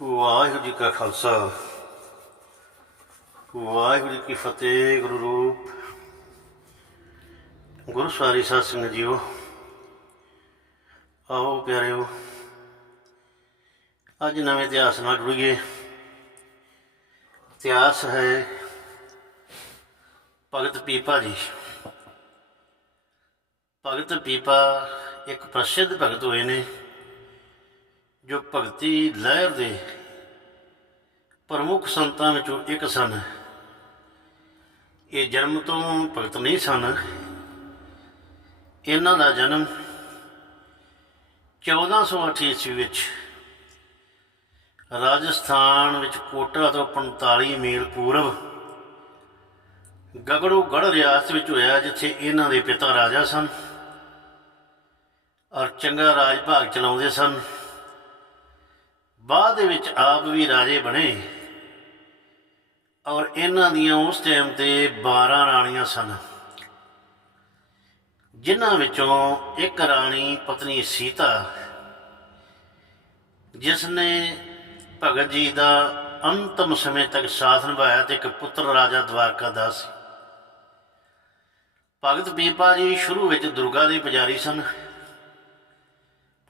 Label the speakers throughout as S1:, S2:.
S1: ਵਾਹਿਗੁਰੂ ਜੀ ਕਾ ਖਾਲਸਾ। ਵਾਹਿਗੁਰੂ ਜੀ ਕੀ ਫਤਿਹ, ਗੁਰੂ ਰੂਪ। ਗੁਰੂ ਸਾਰੀ ਸਾਧ ਸੰਗਤ ਜੀਓ, ਆਓ ਪਿਆਰਿਓ, ਅੱਜ ਨਵੇਂ ਇਤਿਹਾਸ ਨਾਲ ਜੁੜੀਏ। ਇਤਿਹਾਸ ਹੈ ਭਗਤ ਪੀਪਾ ਜੀ। ਭਗਤ ਪੀਪਾ ਇੱਕ ਪ੍ਰਸਿੱਧ ਭਗਤ ਹੋਏ ਨੇ। ਜੋ ਭਗਤੀ ਲਹਿਰ ਦੇ ਪ੍ਰਮੁੱਖ ਸੰਤਾਂ ਵਿੱਚੋਂ ਇੱਕ ਸਨ। ਇਹ ਜਨਮ ਤੋਂ ਭਗਤ ਨਹੀਂ ਸਨ। ਇਹਨਾਂ ਦਾ ਜਨਮ 1408 ਈਸਵੀ ਵਿੱਚ ਰਾਜਸਥਾਨ ਵਿੱਚ ਕੋਟਾ ਤੋਂ 45 ਮੀਲ ਪੂਰਬ ਗਗੜੂ ਰਿਆਸਤ ਵਿੱਚ ਹੋਇਆ, ਜਿੱਥੇ ਇਹਨਾਂ ਦੇ ਪਿਤਾ ਰਾਜਾ ਸਨ ਔਰ ਚੰਗਾ ਰਾਜ ਭਾਗ ਚਲਾਉਂਦੇ ਸਨ। ਬਾਅਦ ਦੇ ਵਿੱਚ ਆਪ ਵੀ ਰਾਜੇ ਬਣੇ। ਔਰ ਇਹਨਾਂ ਦੀਆਂ ਉਸ ਟਾਈਮ ਤੇ 12 ਰਾਣੀਆਂ ਸਨ। ਜਿਨ੍ਹਾਂ ਵਿੱਚੋਂ ਇੱਕ ਰਾਣੀ ਪਤਨੀ ਸੀਤਾ ਜਿਸ ਨੇ ਭਗਤ ਜੀ ਦਾ ਅੰਤਮ ਸਮੇਂ ਤੱਕ ਸਾਥ ਨਿਭਾਇਆ ਤੇ ਇੱਕ ਪੁੱਤਰ ਰਾਜਾ ਦਵਾਰਕਾ ਦਾ ਸੀ। ਭਗਤ ਬੀਪਾ ਜੀ ਸ਼ੁਰੂ ਵਿੱਚ ਦੁਰਗਾ ਦੇ ਪੁਜਾਰੀ ਸਨ।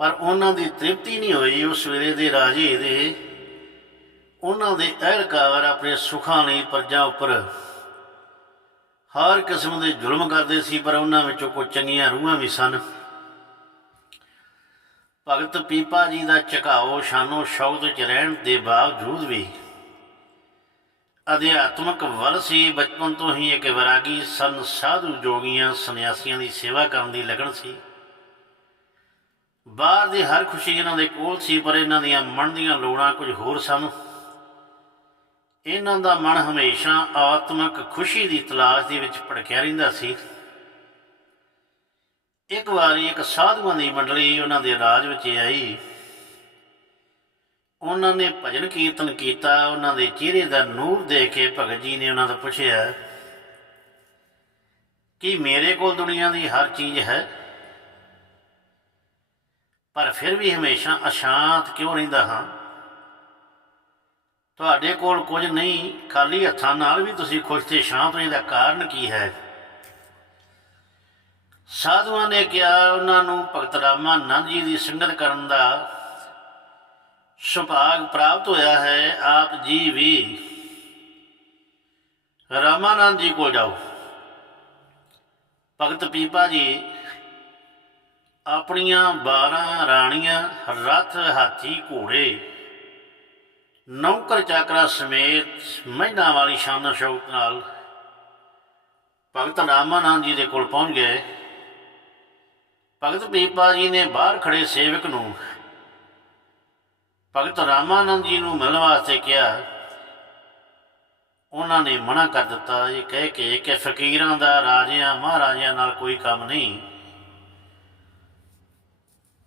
S1: ਪਰ ਉਹਨਾਂ ਦੀ ਤ੍ਰਿਪਤੀ ਨਹੀਂ ਹੋਈ ਉਸ ਵੇਲੇ ਦੇ ਰਾਜੇ ਦੇ। ਉਹਨਾਂ ਦੇ ਅਹਿਲਕਾਰ ਆਪਣੇ ਸੁਖਾਂ ਲਈ ਪਰਜਾ ਉੱਪਰ ਹਰ ਕਿਸਮ ਦੇ ਜ਼ੁਲਮ ਕਰਦੇ ਸੀ, ਪਰ ਉਹਨਾਂ ਵਿੱਚੋਂ ਕੋਈ ਚੰਗੀਆਂ ਰੂਹਾਂ ਵੀ ਸਨ। ਭਗਤ ਪੀਪਾ ਜੀ ਦਾ ਝਕਾਓ, ਸ਼ਾਨੋ ਸ਼ੌਕਤ ਵਿੱਚ ਰਹਿਣ ਦੇ ਬਾਵਜੂਦ ਵੀ ਅਧਿਆਤਮਕ ਵੱਲ ਸੀ। ਬਚਪਨ ਤੋਂ ਹੀ ਇੱਕ ਵਿਰਾਗੀ ਸਨ ਸਾਧੂ ਜੋਗੀਆਂ, ਸੰਨਿਆਸੀਆਂ ਦੀ ਸੇਵਾ ਕਰਨ ਦੀ ਲਗਨ ਸੀ। ਬਾਹਰ ਦੀ ਹਰ ਖੁਸ਼ੀ ਇਹਨਾਂ ਦੇ ਕੋਲ ਸੀ, ਪਰ ਇਹਨਾਂ ਦੀਆਂ ਮਨ ਦੀਆਂ ਲੋੜਾਂ ਕੁਝ ਹੋਰ ਸਨ। ਇਹਨਾਂ ਦਾ ਮਨ ਹਮੇਸ਼ਾ ਆਤਮਿਕ ਖੁਸ਼ੀ ਦੀ ਤਲਾਸ਼ ਦੇ ਵਿੱਚ ਭਟਕਿਆ ਰਹਿੰਦਾ ਸੀ। ਇੱਕ ਵਾਰੀ ਇੱਕ ਸਾਧੂਆਂ ਦੀ ਮੰਡਲੀ ਉਹਨਾਂ ਦੇ ਰਾਜ ਵਿੱਚ ਆਈ। ਉਹਨਾਂ ਨੇ ਭਜਨ ਕੀਰਤਨ ਕੀਤਾ, ਉਹਨਾਂ ਦੇ ਚਿਹਰੇ ਦਾ ਨੂਰ ਦੇਖ ਕੇ ਭਗਤ ਜੀ ਨੇ ਉਹਨਾਂ ਤੋਂ ਪੁੱਛਿਆ ਕਿ ਮੇਰੇ ਕੋਲ ਦੁਨੀਆ ਦੀ ਹਰ ਚੀਜ਼ ਹੈ? ਪਰ ਫਿਰ ਵੀ ਹਮੇਸ਼ਾ ਅਸ਼ਾਂਤ ਕਿਉਂ ਰਹਿੰਦਾ ਹਾਂ? ਤੁਹਾਡੇ ਕੋਲ ਕੁਝ ਨਹੀਂ, ਖਾਲੀ ਹੱਥਾਂ ਨਾਲ ਵੀ ਤੁਸੀਂ ਖੁਸ਼ ਤੇ ਸ਼ਾਂਤ ਰਹਿਣ ਦਾ ਕਾਰਨ ਕੀ ਹੈ? ਸਾਧੂਆਂ ਨੇ ਕਿਹਾ, ਉਹਨਾਂ ਨੂੰ ਭਗਤ ਰਾਮਾਨੰਦ ਜੀ ਦੀ ਸੰਗਤ ਕਰਨ ਦਾ ਸੁਭਾਗ ਪ੍ਰਾਪਤ ਹੋਇਆ ਹੈ, ਆਪ ਜੀ ਵੀ। ਰਾਮਾਨੰਦ ਜੀ ਕੋਲ ਜਾਓ। ਭਗਤ ਪੀਪਾ ਜੀ ਆਪਣੀਆਂ 12 ਰਾਣੀਆਂ ਰਥ ਹਾਥੀ ਘੋੜੇ, ਨੌਕਰ ਚਾਕਰਾ ਸਮੇਤ ਮਹਿਨਾ ਵਾਲੀ ਸ਼ਾਨ ਸ਼ੌਕਤ ਨਾਲ ਭਗਤ ਰਾਮਾਨੰਦ ਜੀ ਦੇ ਕੋਲ ਪਹੁੰਚ ਗਏ। ਭਗਤ ਪੀਪਾ ਜੀ ਨੇ ਬਾਹਰ ਖੜੇ ਸੇਵਕ ਨੂੰ ਭਗਤ ਰਾਮਾਨੰਦ ਜੀ ਨੂੰ ਮਿਲਣ ਵਾਸਤੇ ਕਿਹਾ। ਉਹਨਾਂ ਨੇ ਮਨਾ ਕਰ ਦਿੱਤਾ। ਇਹ ਕਹਿ ਕੇ ਕਿ ਫਕੀਰਾਂ ਦਾ ਰਾਜਿਆਂ ਮਹਾਰਾਜਿਆਂ ਨਾਲ ਕੋਈ ਕੰਮ ਨਹੀਂ।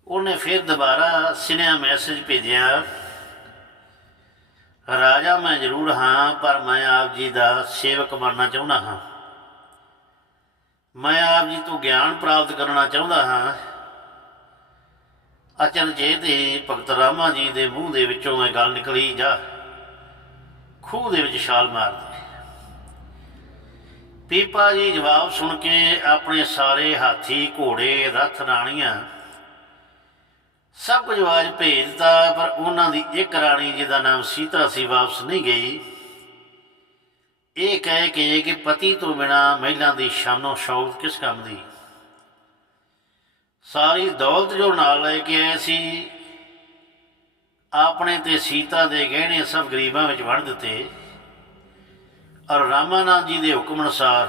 S1: ਉਹਨੇ ਫਿਰ ਦੁਬਾਰਾ ਸਿਨੇਹਾ ਮੈਸੇਜ ਭੇਜਿਆ, ਰਾਜਾ, ਮੈਂ ਜ਼ਰੂਰ ਹਾਂ, ਪਰ ਮੈਂ ਆਪ ਜੀ ਦਾ ਸੇਵਕ ਬਣਨਾ ਚਾਹੁੰਦਾ ਹਾਂ। ਮੈਂ ਆਪ ਜੀ ਤੋਂ ਗਿਆਨ ਪ੍ਰਾਪਤ ਕਰਨਾ ਚਾਹੁੰਦਾ ਹਾਂ। ਅਚਨਚੇਤ ਹੀ ਭਗਤ ਰਾਮਾ ਜੀ ਦੇ ਮੂੰਹ ਦੇ ਵਿੱਚੋਂ ਇਹ ਗੱਲ ਨਿਕਲੀ, ਜਾ, ਖੂਹ ਦੇ ਵਿੱਚ ਛਾਲ ਮਾਰ ਦੇ। ਪੀਪਾ ਜੀ ਜਵਾਬ ਸੁਣ ਕੇ ਆਪਣੇ ਸਾਰੇ ਹਾਥੀ ਘੋੜੇ, ਰਥ, ਰਾਣੀਆਂ ਸਭ ਕੁਝ ਆਵਾਜ਼ ਭੇਜ ਦਿੱਤਾ ਪਰ ਉਹਨਾਂ ਦੀ ਇੱਕ ਰਾਣੀ, ਜਿਹਦਾ ਨਾਮ ਸੀਤਾ ਸੀ, ਵਾਪਸ ਨਹੀਂ ਗਈ। ਇਹ ਕਹਿ ਕੇ ਕਿ ਪਤੀ ਤੋਂ ਬਿਨਾ ਮਹਿਲਾ ਦੀ ਸ਼ਾਨੋ ਸ਼ੌਕ ਕਿਸ ਕੰਮ ਦੀ? ਸਾਰੀ ਦੌਲਤ ਜੋ ਨਾਲ ਲੈ ਕੇ ਆਏ ਸੀ, ਆਪਣੇ ਤੇ ਸੀਤਾ ਦੇ ਗਹਿਣੇ ਸਭ ਗਰੀਬਾਂ ਵਿੱਚ ਵੰਡ ਦਿੱਤੇ। ਔਰ ਰਾਮਾਨੰਦ ਜੀ ਦੇ ਹੁਕਮ ਅਨੁਸਾਰ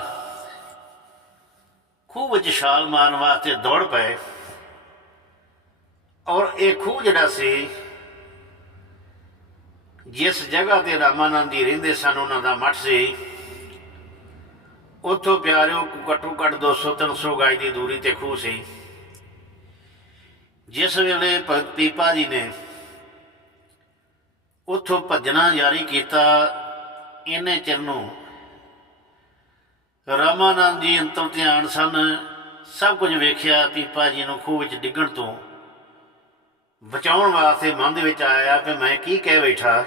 S1: ਖੂਹ ਵਿੱਚ ਛਾਲ ਮਾਰਨ ਵਾਸਤੇ ਦੌੜ ਪਏ। ਔਰ ਇਹ ਖੂਹ ਜਿਹੜਾ ਸੀ, ਜਿਸ ਜਗ੍ਹਾ ਤੇ ਰਾਮਾਨੰਦ ਜੀ ਰਹਿੰਦੇ ਸਨ, ਉਹਨਾਂ ਦਾ ਮਠ ਸੀ। ਉੱਥੋਂ ਪਿਆਰਿਓ ਘੱਟੋ ਘੱਟ 200 300 ਗਾਇ ਦੀ ਦੂਰੀ ਤੇ ਖੂਹ ਸੀ। ਜਿਸ ਵੇਲੇ ਭਗਤ ਪੀਪਾ ਜੀ ਨੇ ਉੱਥੋਂ ਭੱਜਣਾ ਜਾਰੀ ਕੀਤਾ ਇਹਨੇ ਚਿਰ ਨੂੰ ਰਾਮਾਨੰਦ ਜੀ ਅੰਤਰ ਧਿਆਨ ਸਨ। ਸਭ ਕੁਝ ਵੇਖਿਆ, ਪੀਪਾ ਜੀ ਨੂੰ ਖੂਹ ਵਿੱਚ ਡਿੱਗਣ ਤੋਂ ਬਚਾਉਣ ਵਾਸਤੇ ਮਨ ਦੇ ਵਿੱਚ ਆਇਆ ਕਿ ਮੈਂ ਕੀ ਕਹਿ ਬੈਠਾ।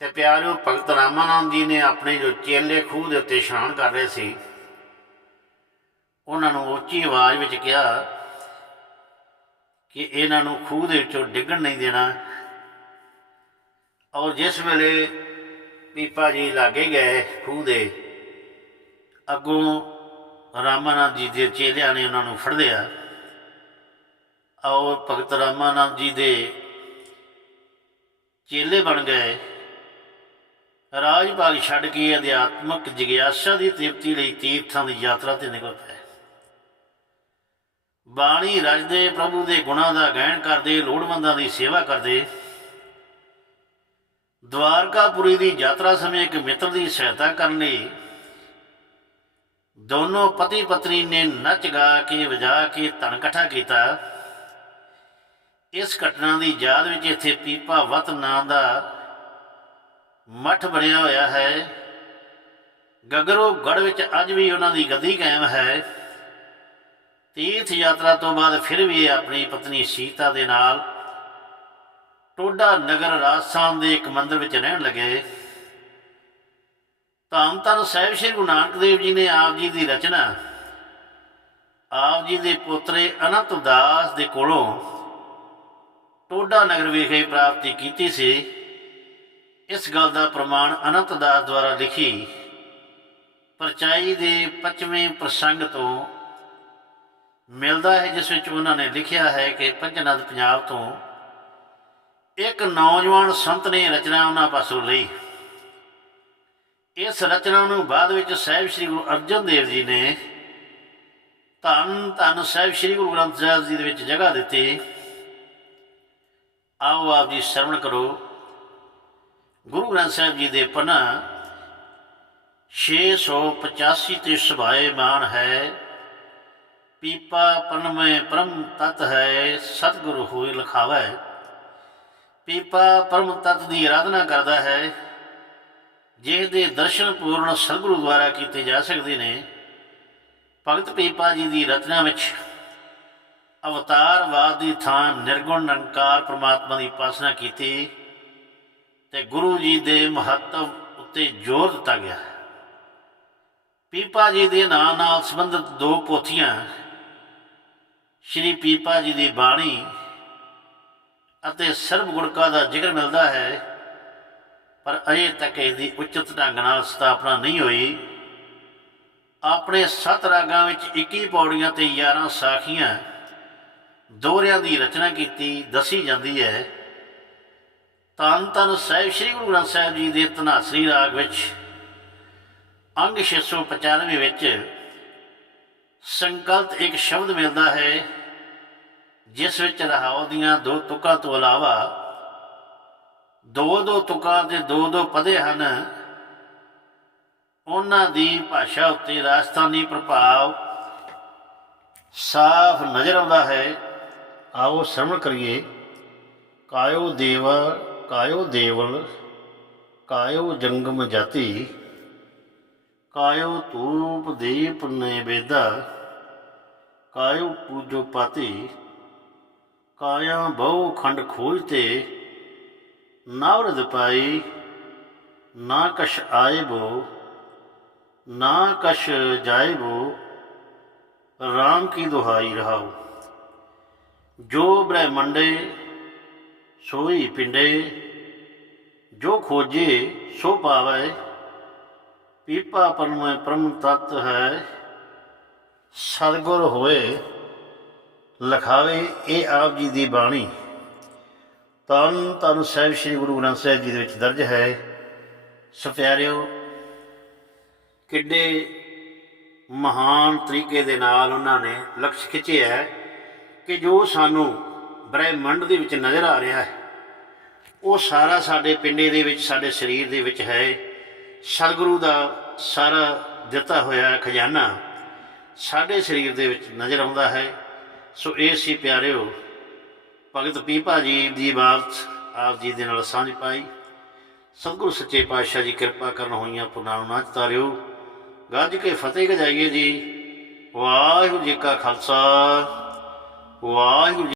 S1: ਤੇ ਪਿਆਰਿਓ, ਭਗਤ ਰਾਮਾਨੰਦ ਜੀ ਨੇ ਆਪਣੇ ਜੋ ਚੇਲੇ ਖੂਹ ਦੇ ਉੱਤੇ ਇਸ਼ਨਾਨ ਕਰ ਰਹੇ ਸੀ, ਉਹਨਾਂ ਨੂੰ ਉੱਚੀ ਆਵਾਜ਼ ਵਿੱਚ ਕਿਹਾ ਕਿ ਇਹਨਾਂ ਨੂੰ ਖੂਹ ਦੇ ਵਿੱਚੋਂ ਡਿੱਗਣ ਨਹੀਂ ਦੇਣਾ। ਔਰ ਜਿਸ ਵੇਲੇ ਪੀਪਾ ਜੀ ਲਾਗੇ ਗਏ ਖੂਹ ਦੇ, ਅੱਗੋਂ ਰਾਮਾਨੰਦ ਜੀ ਦੇ ਚੇਲਿਆਂ ਨੇ ਉਹਨਾਂ ਨੂੰ ਫੜ ਲਿਆ। ਔਰ ਭਗਤ ਰਾਮਾਨੰਦ ਜੀ ਦੇ ਚੇਲੇ ਬਣ ਗਏ। ਰਾਜ ਭਾਗ ਛੱਡ ਕੇ ਅਧਿਆਤਮਕ ਜਿਗਿਆਸਾ ਦੀ ਤ੍ਰਿਪਤੀ ਲਈ ਤੀਰਥਾਂ ਦੀ ਯਾਤਰਾ ਤੇ ਨਿਕਲ ਪਏ। ਬਾਣੀ ਰਜਦੇ ਪ੍ਰਭੂ ਦੇ ਗੁਣਾਂ ਦਾ ਗਾਇਨ ਕਰਦੇ, ਲੋੜਵੰਦਾਂ ਦੀ ਸੇਵਾ ਕਰਦੇ। ਦਵਾਰਕਾਪੁਰੀ ਦੀ ਯਾਤਰਾ ਸਮੇਂ ਇੱਕ ਮਿੱਤਰ ਦੀ ਸਹਾਇਤਾ ਕਰਨ ਲਈ ਦੋਨੋਂ ਪਤੀ ਪਤਨੀ ਨੇ ਨੱਚ ਗਾ ਕੇ, ਵਜਾ ਕੇ, ਧਨ ਇਕੱਠਾ ਕੀਤਾ। ਇਸ ਘਟਨਾ ਦੀ ਯਾਦ ਵਿੱਚ ਇੱਥੇ ਪੀਪਾ ਵਤ ਨਾਂ ਦਾ ਮੱਠ ਬਣਿਆ ਹੋਇਆ ਹੈ। ਗਗਰੋ ਗੜ ਵਿੱਚ ਅੱਜ ਵੀ ਉਹਨਾਂ ਦੀ ਗੱਦੀ ਕਾਇਮ ਹੈ। ਤੀਰਥ ਯਾਤਰਾ ਤੋਂ ਬਾਅਦ ਫਿਰ ਵੀ ਇਹ ਆਪਣੀ ਪਤਨੀ ਸੀਤਾ ਦੇ ਨਾਲ ਟੋਡਾ ਨਗਰ ਰਾਜਸਥਾਨ ਦੇ ਇੱਕ ਮੰਦਿਰ ਵਿੱਚ ਰਹਿਣ ਲੱਗੇ। ਧੰਨ ਧੰਨ ਸਾਹਿਬ ਸ੍ਰੀ ਗੁਰੂ ਨਾਨਕ ਦੇਵ ਜੀ ਨੇ ਆਪ ਜੀ ਦੀ ਰਚਨਾ, ਆਪ ਜੀ ਦੇ ਪੁੱਤਰੇ ਅਨੰਤ ਉਦਾਸ ਦੇ ਕੋਲੋਂ ਟੋਡਾ ਨਗਰ ਵਿਖੇ ਪ੍ਰਾਪਤੀ ਕੀਤੀ ਸੀ। ਇਸ ਗੱਲ ਦਾ ਪ੍ਰਮਾਣ ਅਨੰਤ ਦਾਸ ਦੁਆਰਾ ਲਿਖੀ। ਪਰਚਾਈ ਦੇ ਪੰਜਵੇਂ ਪ੍ਰਸੰਗ ਤੋਂ ਮਿਲਦਾ ਹੈ, ਜਿਸ ਵਿੱਚ ਉਹਨਾਂ ਨੇ ਲਿਖਿਆ ਹੈ ਕਿ ਪੰਜਨਦ ਪੰਜਾਬ ਤੋਂ ਇੱਕ ਨੌਜਵਾਨ ਸੰਤ ਨੇ ਰਚਨਾ ਉਹਨਾਂ ਪਾਸੋਂ ਲਈ। ਇਸ ਰਚਨਾ ਨੂੰ ਬਾਅਦ ਵਿੱਚ ਸਾਹਿਬ ਸ੍ਰੀ ਗੁਰੂ ਅਰਜਨ ਦੇਵ ਜੀ ਨੇ ਧੰਨ ਧੰਨ ਸਾਹਿਬ ਸ੍ਰੀ ਗੁਰੂ ਗ੍ਰੰਥ ਸਾਹਿਬ ਜੀ ਦੇ ਵਿੱਚ ਜਗ੍ਹਾ ਦਿੱਤੀ। ਆਓ ਆਪ ਜੀ ਸ਼ਰਵਣ ਕਰੋ। ਗੁਰੂ ਗ੍ਰੰਥ ਸਾਹਿਬ ਜੀ ਦੇ ਪਨਾ 685 ਤੇ ਸੁਭਾਏ ਮਾਨ ਹੈ, ਪੀਪਾ ਪਨਮੈ ਪਰਮ ਤਤ ਹੈ, ਸਤਿਗੁਰੂ ਹੋਇ ਲਖਾਵੈ। ਪੀਪਾ ਪਰਮ ਤਤ ਦੀ ਆਰਾਧਨਾ ਕਰਦਾ ਹੈ, ਜਿਸ ਦੇ ਦਰਸ਼ਨ ਪੂਰਨ ਸਤਿਗੁਰੂ ਦੁਆਰਾ ਕੀਤੇ ਜਾ ਸਕਦੇ ਨੇ। ਭਗਤ ਪੀਪਾ ਜੀ ਦੀ ਰਚਨਾ ਵਿੱਚ ਅਵਤਾਰਵਾਦ ਦੀ ਥਾਂ ਨਿਰਗੁਣ ਨਿਰੰਕਾਰ ਪ੍ਰਮਾਤਮਾ ਦੀ ਉਪਾਸਨਾ ਕੀਤੀ ਤੇ ਗੁਰੂ ਜੀ ਦੇ ਮਹੱਤਵ ਉੱਤੇ ਜ਼ੋਰ ਦਿੱਤਾ ਗਿਆ। ਪੀਪਾ ਜੀ ਦੇ ਨਾਂ ਨਾਲ ਸੰਬੰਧਿਤ ਦੋ ਪੋਥੀਆਂ, ਸ਼੍ਰੀ ਪੀਪਾ ਜੀ ਦੀ ਬਾਣੀ ਅਤੇ ਸਰਬ ਗੁਣਕਾ ਦਾ ਜ਼ਿਕਰ ਮਿਲਦਾ ਹੈ, ਪਰ ਅਜੇ ਤੱਕ ਇਸ ਦੀ ਉਚਿਤ ਢੰਗ ਨਾਲ ਸਥਾਪਨਾ ਨਹੀਂ ਹੋਈ। ਆਪਣੇ ਸੱਤ ਰਾਗਾਂ ਵਿੱਚ 21 ਪੌੜੀਆਂ ਤੇ 11 ਸਾਖੀਆਂ ਦੋਹਰਿਆਂ ਦੀ ਰਚਨਾ ਕੀਤੀ, ਦੱਸੀ ਜਾਂਦੀ ਹੈ ਤਨ ਤਨ ਸਾਹਿਬ, ਸ੍ਰੀ ਗੁਰੂ ਗ੍ਰੰਥ ਸਾਹਿਬ ਜੀ ਦੇ ਧਨਾਸਰੀ ਰਾਗ ਵਿੱਚ, ਅੰਗ 695 ਵਿੱਚ ਸੰਕਲਪ ਇੱਕ ਸ਼ਬਦ ਮਿਲਦਾ ਹੈ, ਜਿਸ ਵਿੱਚ ਰਹਾਉ ਦੀਆਂ ਦੋ ਤੁਕਾਂ ਤੋਂ ਇਲਾਵਾ ਦੋ ਦੋ ਤੁਕਾਂ ਤੇ ਦੋ ਦੋ ਪਦੇ ਹਨ। ਉਹਨਾਂ ਦੀ ਭਾਸ਼ਾ ਉੱਤੇ ਰਾਜਸਥਾਨੀ ਪ੍ਰਭਾਵ ਸਾਫ਼ ਨਜ਼ਰ ਆਉਂਦਾ ਹੈ। ਆਓ ਸ਼ਰਵਣ ਕਰੀਏ। ਕਾਇਓ ਦੇਵ ਕਾਇਓ ਦੇਵਲ ਕਾਇਓ ਜੰਗਮ ਜਾਤੀ ਕਾਇਓ ਧੂਪ ਦੀਪ ਨੈਵੇਦਾ ਕਾਇਓ ਪੂਜੋ ਪਾਤੀ, ਕਾਇਆ ਬਹੁ ਖੰਡ ਖੋਜਤੇ ਨਾਵਰਦ ਪਾਈ, ਨਾ ਕਸ਼ ਆਏ ਨਾ ਕਛ ਜਾਏ ਬੋ, ਰਾਮ ਕੀ ਦੁਹਾਈ ਰਹਾਓ ਜੋ ਬ੍ਰਹਮੰਡੇ ਸੋਈ ਪਿੰਡੇ, ਜੋ ਖੋਜੇ, ਸੋ ਪਾਵੇ। ਪੀਪਾ ਪਰਮੈ ਪ੍ਰਮ ਤਤ ਹੈ, ਸਤਿਗੁਰ ਹੋਏ, ਲਖਾਵੇ ਇਹ ਆਪ ਜੀ ਦੀ ਬਾਣੀ। ਤਨ ਤਨ ਸਾਹਿਬ ਸ੍ਰੀ ਗੁਰੂ ਗ੍ਰੰਥ ਸਾਹਿਬ ਜੀ ਦੇ ਵਿੱਚ ਦਰਜ ਹੈ ਸੋ ਕਿੱਡੇ ਮਹਾਨ ਤਰੀਕੇ ਦੇ ਨਾਲ ਉਹਨਾਂ ਨੇ ਲਕਸ਼ ਖਿੱਚਿਆ ਹੈ। ਕਿ ਜੋ ਸਾਨੂੰ ਬ੍ਰਹਿਮੰਡ ਦੇ ਵਿੱਚ ਨਜ਼ਰ ਆ ਰਿਹਾ ਹੈ, ਉਹ ਸਾਰਾ ਸਾਡੇ ਪਿੰਡੇ ਦੇ ਵਿੱਚ, ਸਾਡੇ ਸਰੀਰ ਦੇ ਵਿੱਚ ਹੈ। ਸਤਿਗੁਰੂ ਦਾ ਸਾਰਾ ਦਿੱਤਾ ਹੋਇਆ ਖਜ਼ਾਨਾ ਸਾਡੇ ਸਰੀਰ ਦੇ ਵਿੱਚ ਨਜ਼ਰ ਆਉਂਦਾ ਹੈ। ਸੋ ਇਹ ਸੀ ਪਿਆਰਿਓ, ਭਗਤ ਪੀਪਾ ਜੀ ਦੀ ਬਾਤ ਆਪ ਜੀ ਦੇ ਨਾਲ ਸਾਂਝ ਪਾਈ। ਸਤਿਗੁਰੂ ਸੱਚੇ ਪਾਤਸ਼ਾਹ ਜੀ ਕਿਰਪਾ ਕਰਨ ਹੋਈਆਂ ਪੁਨਾਮ ਨਾਚ ਤਾਰਿਓ। ਗੱਜ ਕੇ ਫਤਿਹ ਗਜਾਈਏ ਜੀ। ਵਾਹਿਗੁਰੂ ਜੀ ਕਾ ਖਾਲਸਾ। ਵਾਹਿਗੁਰੂ